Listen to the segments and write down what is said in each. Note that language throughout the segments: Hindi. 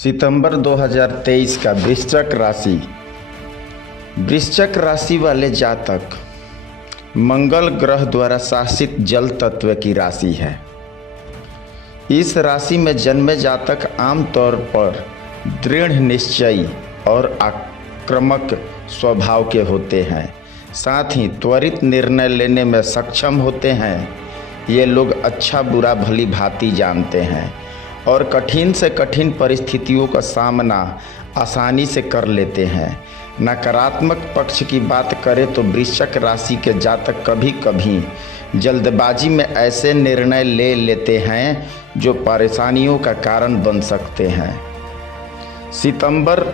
सितंबर 2023 का वृश्चिक राशि। वृश्चिक राशि वाले जातक मंगल ग्रह द्वारा शासित जल तत्व की राशि है। इस राशि में जन्मे जातक आमतौर पर दृढ़ निश्चयी और आक्रामक स्वभाव के होते हैं, साथ ही त्वरित निर्णय लेने में सक्षम होते हैं। ये लोग अच्छा बुरा भली भांति जानते हैं और कठिन से कठिन परिस्थितियों का सामना आसानी से कर लेते हैं। नकारात्मक पक्ष की बात करें तो वृश्चिक राशि के जातक कभी कभी जल्दबाजी में ऐसे निर्णय ले लेते हैं जो परेशानियों का कारण बन सकते हैं। सितंबर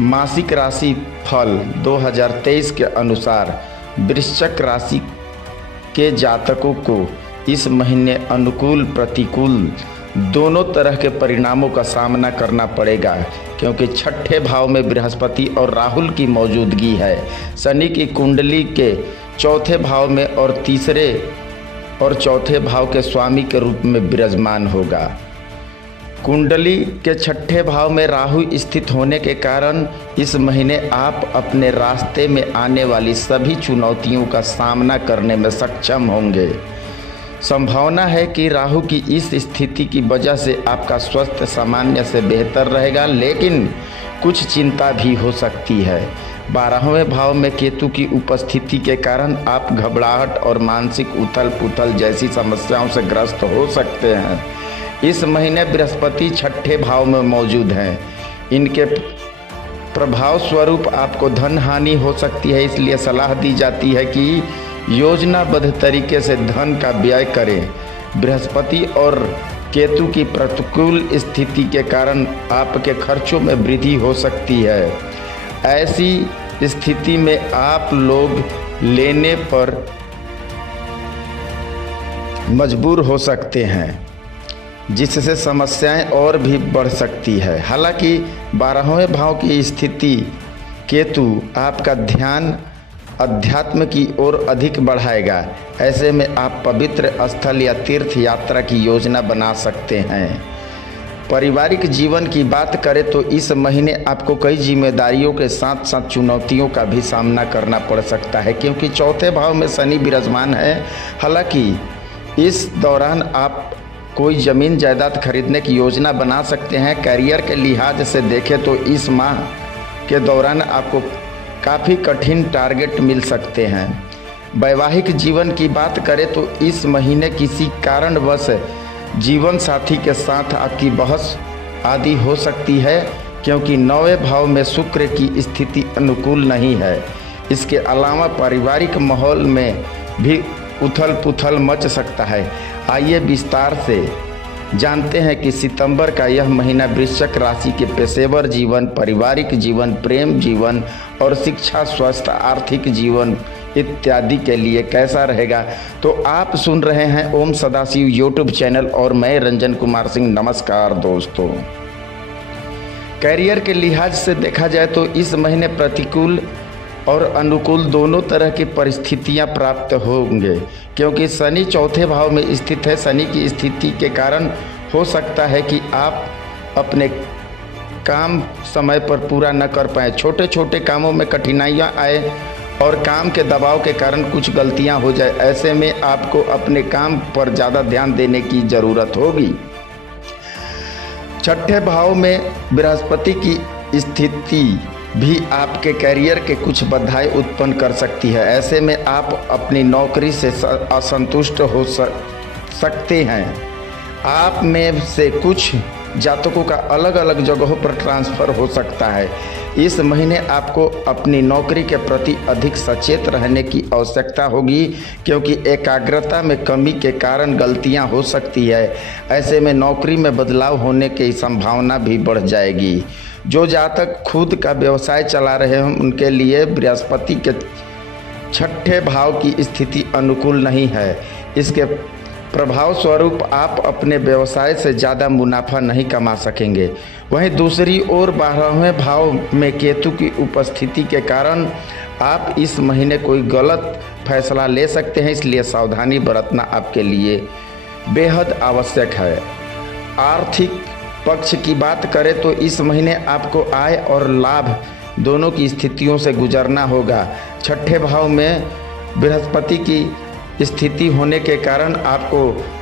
मासिक राशि फल 2023 के अनुसार वृश्चिक राशि के जातकों को इस महीने अनुकूल प्रतिकूल दोनों तरह के परिणामों का सामना करना पड़ेगा, क्योंकि छठे भाव में बृहस्पति और राहुल की मौजूदगी है। शनि की कुंडली के चौथे भाव में और तीसरे और चौथे भाव के स्वामी के रूप में विराजमान होगा। कुंडली के छठे भाव में राहु स्थित होने के कारण इस महीने आप अपने रास्ते में आने वाली सभी चुनौतियों का सामना करने में सक्षम होंगे। संभावना है कि राहु की इस स्थिति की वजह से आपका स्वास्थ्य सामान्य से बेहतर रहेगा, लेकिन कुछ चिंता भी हो सकती है। 12वें भाव में केतु की उपस्थिति के कारण आप घबराहट और मानसिक उथल पुथल जैसी समस्याओं से ग्रस्त हो सकते हैं। इस महीने बृहस्पति छठे भाव में मौजूद हैं। इनके प्रभाव स्वरूप आपको धन हानि हो सकती है, इसलिए सलाह दी जाती है कि योजनाबद्ध तरीके से धन का व्यय करें। बृहस्पति और केतु की प्रतिकूल स्थिति के कारण आपके खर्चों में वृद्धि हो सकती है। ऐसी स्थिति में आप लोग लेने पर मजबूर हो सकते हैं, जिससे समस्याएं और भी बढ़ सकती है। हालांकि 12वें भाव की स्थिति केतु आपका ध्यान अध्यात्म की ओर अधिक बढ़ाएगा। ऐसे में आप पवित्र स्थल या तीर्थ यात्रा की योजना बना सकते हैं। पारिवारिक जीवन की बात करें तो इस महीने आपको कई जिम्मेदारियों के साथ साथ चुनौतियों का भी सामना करना पड़ सकता है, क्योंकि चौथे भाव में शनि विराजमान है। हालांकि इस दौरान आप कोई ज़मीन जायदाद खरीदने की योजना बना सकते हैं। करियर के लिहाज से देखें तो इस माह के दौरान आपको काफ़ी कठिन टारगेट मिल सकते हैं। वैवाहिक जीवन की बात करें तो इस महीने किसी कारणवश जीवन साथी के साथ आपकी बहस आदि हो सकती है, क्योंकि 9वें भाव में शुक्र की स्थिति अनुकूल नहीं है। इसके अलावा पारिवारिक माहौल में भी उथल पुथल मच सकता है। आइए विस्तार से जानते हैं कि सितंबर का यह महीना वृश्चिक राशि के पेशेवर जीवन, पारिवारिक जीवन, प्रेम जीवन और शिक्षा, स्वास्थ्य, आर्थिक जीवन इत्यादि के लिए कैसा रहेगा। तो आप सुन रहे हैं ओम सदाशिव यूट्यूब चैनल और मैं रंजन कुमार सिंह। नमस्कार दोस्तों। कैरियर के लिहाज से देखा जाए तो इस महीने प्रतिकूल और अनुकूल दोनों तरह की परिस्थितियां प्राप्त होंगे, क्योंकि शनि चौथे भाव में स्थित है। शनि की स्थिति के कारण हो सकता है कि आप अपने काम समय पर पूरा न कर पाएँ, छोटे छोटे कामों में कठिनाइयां आए और काम के दबाव के कारण कुछ गलतियां हो जाए। ऐसे में आपको अपने काम पर ज़्यादा ध्यान देने की ज़रूरत होगी। छठे भाव में बृहस्पति की स्थिति भी आपके करियर के कुछ बाधाएं उत्पन्न कर सकती है। ऐसे में आप अपनी नौकरी से असंतुष्ट हो सकते हैं। आप में से कुछ जातकों का अलग अलग जगहों पर ट्रांसफ़र हो सकता है। इस महीने आपको अपनी नौकरी के प्रति अधिक सचेत रहने की आवश्यकता होगी, क्योंकि एकाग्रता में कमी के कारण गलतियां हो सकती है। ऐसे में नौकरी में बदलाव होने की संभावना भी बढ़ जाएगी। जो जातक खुद का व्यवसाय चला रहे हैं उनके लिए बृहस्पति के छठे भाव की स्थिति अनुकूल नहीं है। इसके प्रभाव स्वरूप आप अपने व्यवसाय से ज़्यादा मुनाफा नहीं कमा सकेंगे। वहीं दूसरी ओर 12वें भाव में केतु की उपस्थिति के कारण आप इस महीने कोई गलत फैसला ले सकते हैं, इसलिए सावधानी बरतना आपके लिए बेहद आवश्यक है। आर्थिक पक्ष की बात करें तो इस महीने आपको आय और लाभ दोनों की स्थितियों से गुजरना होगा। छठे भाव में बृहस्पति की स्थिति होने के कारण आपको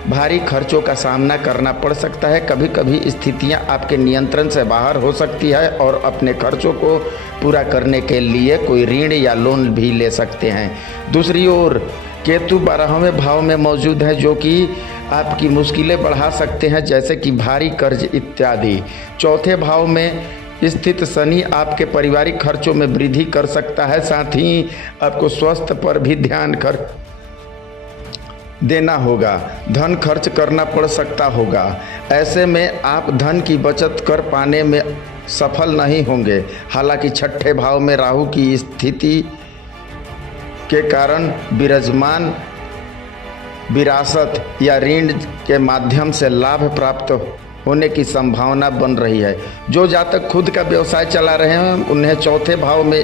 भारी खर्चों का सामना करना पड़ सकता है। कभी कभी स्थितियां आपके नियंत्रण से बाहर हो सकती है और अपने खर्चों को पूरा करने के लिए कोई ऋण या लोन भी ले सकते हैं। दूसरी ओर केतु 12वें भाव में मौजूद है, जो कि आपकी मुश्किलें बढ़ा सकते हैं, जैसे कि भारी कर्ज इत्यादि। चौथे भाव में स्थित शनि आपके पारिवारिक खर्चों में वृद्धि कर सकता है। साथ ही आपको स्वास्थ्य पर भी ध्यान देना होगा। धन खर्च करना पड़ सकता होगा। ऐसे में आप धन की बचत कर पाने में सफल नहीं होंगे। हालांकि छठे भाव में राहु की स्थिति के कारण विराजमान विरासत या ऋण के माध्यम से लाभ प्राप्त होने की संभावना बन रही है। जो जातक खुद का व्यवसाय चला रहे हैं उन्हें चौथे भाव में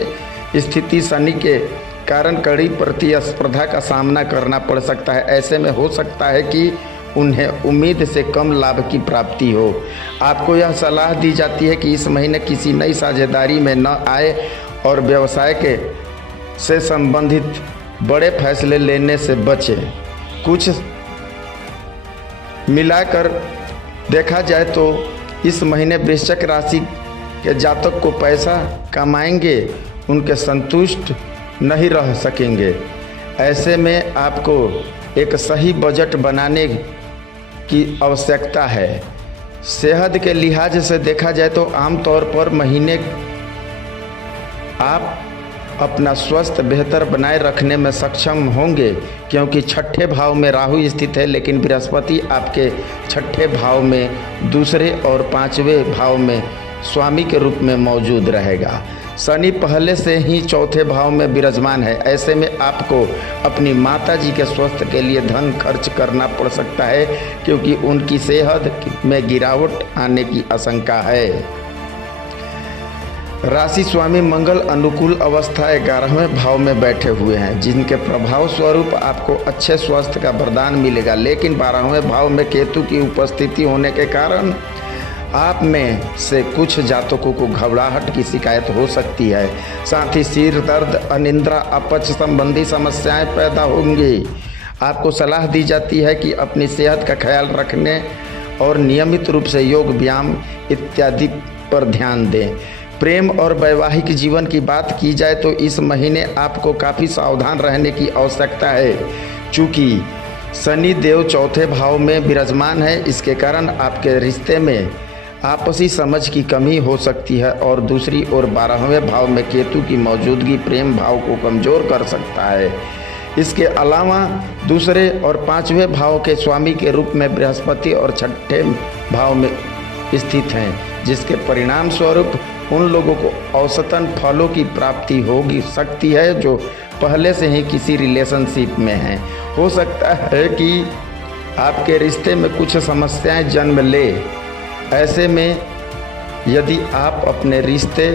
स्थिति शनि के कारण कड़ी प्रतिस्पर्धा का सामना करना पड़ सकता है। ऐसे में हो सकता है कि उन्हें उम्मीद से कम लाभ की प्राप्ति हो। आपको यह सलाह दी जाती है कि इस महीने किसी नई साझेदारी में न आए और व्यवसाय के से संबंधित बड़े फैसले लेने से बचें। कुछ मिलाकर देखा जाए तो इस महीने वृश्चिक राशि के जातक को पैसा कमाएंगे, उनके संतुष्ट नहीं रह सकेंगे। ऐसे में आपको एक सही बजट बनाने की आवश्यकता है। सेहत के लिहाज से देखा जाए तो आमतौर पर महीने आप अपना स्वास्थ्य बेहतर बनाए रखने में सक्षम होंगे, क्योंकि छठे भाव में राहु स्थित है, लेकिन बृहस्पति आपके छठे भाव में दूसरे और पांचवें भाव में स्वामी के रूप में मौजूद रहेगा। शनि पहले से ही चौथे भाव में विराजमान है। ऐसे में आपको अपनी माता जी के स्वास्थ्य के लिए धन खर्च करना पड़ सकता है, क्योंकि उनकी सेहत में गिरावट आने की आशंका है। राशि स्वामी मंगल अनुकूल अवस्था 11वें भाव में बैठे हुए हैं, जिनके प्रभाव स्वरूप आपको अच्छे स्वास्थ्य का वरदान मिलेगा। लेकिन 12वें भाव में केतु की उपस्थिति होने के कारण आप में से कुछ जातकों को घबराहट की शिकायत हो सकती है। साथ ही सिर दर्द, अनिद्रा, अपच संबंधी समस्याएं पैदा होंगी। आपको सलाह दी जाती है कि अपनी सेहत का ख्याल रखने और नियमित रूप से योग, व्यायाम इत्यादि पर ध्यान दें। प्रेम और वैवाहिक जीवन की बात की जाए तो इस महीने आपको काफ़ी सावधान रहने की आवश्यकता है। चूँकि शनि देव चौथे भाव में विराजमान है, इसके कारण आपके रिश्ते में आपसी समझ की कमी हो सकती है। और दूसरी ओर 12वें भाव में केतु की मौजूदगी प्रेम भाव को कमज़ोर कर सकता है। इसके अलावा दूसरे और पांचवें भाव के स्वामी के रूप में बृहस्पति और छठे भाव में स्थित हैं, जिसके परिणाम स्वरूप उन लोगों को औसतन फलों की प्राप्ति होगी सकती है जो पहले से ही किसी रिलेशनशिप में हैं। हो सकता है कि आपके रिश्ते में कुछ समस्याएं जन्म ले। ऐसे में यदि आप अपने रिश्ते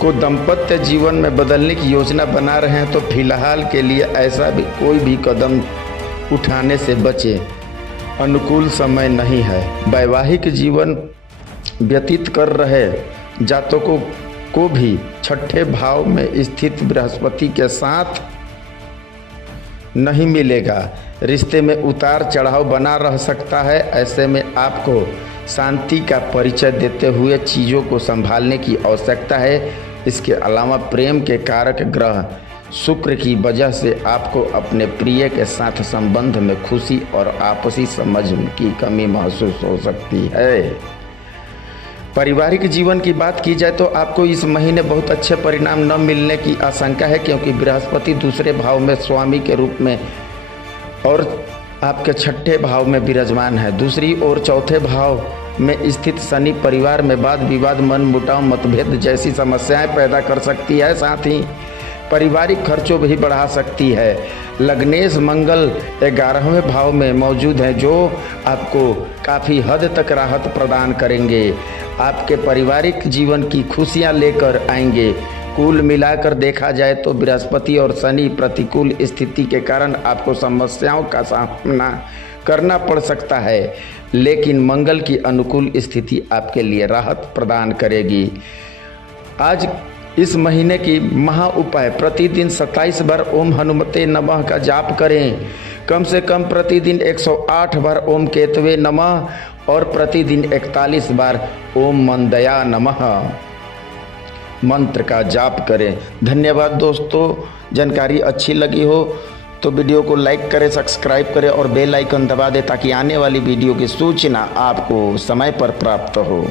को दाम्पत्य जीवन में बदलने की योजना बना रहे हैं तो फिलहाल के लिए ऐसा भी कोई भी कदम उठाने से बचें। अनुकूल समय नहीं है। वैवाहिक जीवन व्यतीत कर रहे जातकों को भी छठे भाव में स्थित बृहस्पति के साथ नहीं मिलेगा। रिश्ते में उतार चढ़ाव बना रह सकता है। ऐसे में आपको शांति का परिचय देते हुए चीज़ों को संभालने की आवश्यकता है। इसके अलावा प्रेम के कारक ग्रह शुक्र की वजह से आपको अपने प्रिय के साथ संबंध में खुशी और आपसी समझ की कमी महसूस हो सकती है। पारिवारिक जीवन की बात की जाए तो आपको इस महीने बहुत अच्छे परिणाम न मिलने की आशंका है, क्योंकि बृहस्पति दूसरे भाव में स्वामी के रूप में और आपके छठे भाव में विराजमान है। दूसरी ओर चौथे भाव में स्थित शनि परिवार में वाद विवाद, मन मुटाव, मतभेद जैसी समस्याएं पैदा कर सकती है। साथ ही पारिवारिक खर्चों भी बढ़ा सकती है। लग्नेश मंगल 11वें भाव में मौजूद हैं, जो आपको काफ़ी हद तक राहत प्रदान करेंगे। आपके पारिवारिक जीवन की खुशियां लेकर आएंगे। कुल मिलाकर देखा जाए तो बृहस्पति और शनि प्रतिकूल स्थिति के कारण आपको समस्याओं का सामना करना पड़ सकता है, लेकिन मंगल की अनुकूल स्थिति आपके लिए राहत प्रदान करेगी। आज इस महीने की महा उपाय, प्रतिदिन 27 बार ओम हनुमते नमः का जाप करें। कम से कम प्रतिदिन 108 बार ओम केतवे नमः और प्रतिदिन 41 बार ओम मंदया नमः मंत्र का जाप करें। धन्यवाद दोस्तों। जानकारी अच्छी लगी हो तो वीडियो को लाइक करें, सब्सक्राइब करें और बेल आइकन दबा दें ताकि आने वाली वीडियो की सूचना आपको समय पर प्राप्त हो।